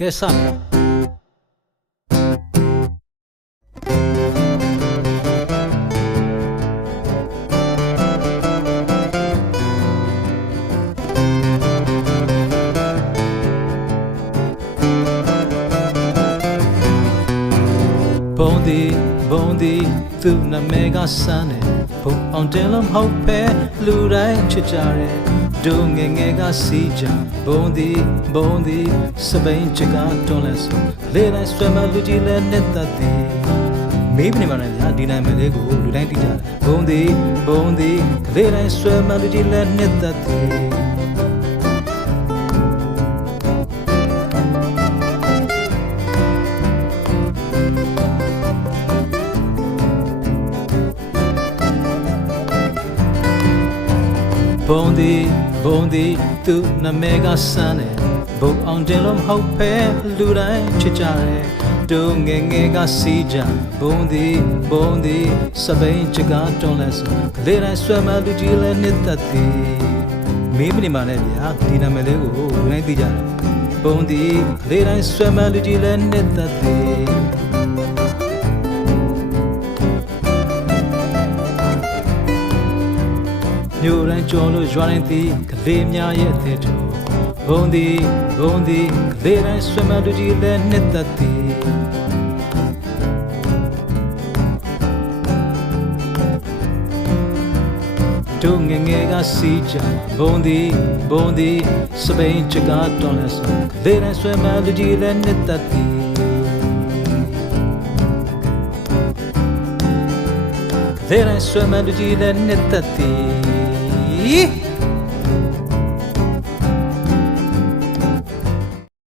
ကဲစမယ်ဘုံဒီသူ့နာမည်ကစမ်းတယ်ဘုံအောင်တယ်လို့မဟုတ်ပဲလူတိုင်းချစ်ကြတယ်ဒုငယ်ငယ်ကစီးကြဘုံဒီစပိန်ချကတွန်းလဲဆိုလေတိုင်းဆွဲမလူကြီးလဲနဲ့တတ်သည်မေးမနေပါနဲ့ဗျာဒီနိုင်မယ်လေးကိုလူတိုင်းသိကြတယ်ဘုံဒီလေတိုင်းဆွဲမလူကြီးလဲနဲ့တတ်သည်ဘုံဒီသူ့နာမည်ကစမ်းတယ်ဘုံအောင်တယ်လို့မဟုတ်ပဲလူတိုင်းချစ်ကြတယ်ဒုငယ်ငယ်ကစီးကြဘုံဒီစပိန်ချကတွန်းလဲဆိုလေတိုင်းဆွဲမလူကြီးလဲနှစ်သက်သည်မေးမနေပါနဲ့ဗျာဒီနာမည်လေးကိုလူတိုင်းသိကြတယ်ဘုံဒီလေတိုင်းဆွဲမလူကြီးလဲနှစ်သက်သည်မြို့တိုင်းကျော်လို့ရွာတိုင်းသည်ကလေးများရဲ့အသေးတို့ဘုံဒီကလေးတိုင်းဆွေမတူကြီးလည်းနှစ်သက်သည်တို့ငယ်ငယ်ကစီးကြဘုံဒီစပိန်ချကတွန်းလဲဆိုကလေးတိုင်းဆွေမတူကြီးလည်းနှစ်သက်သည်လေတိုင်းဆွဲမလူကြီးလည်းနှစ်သက်သည်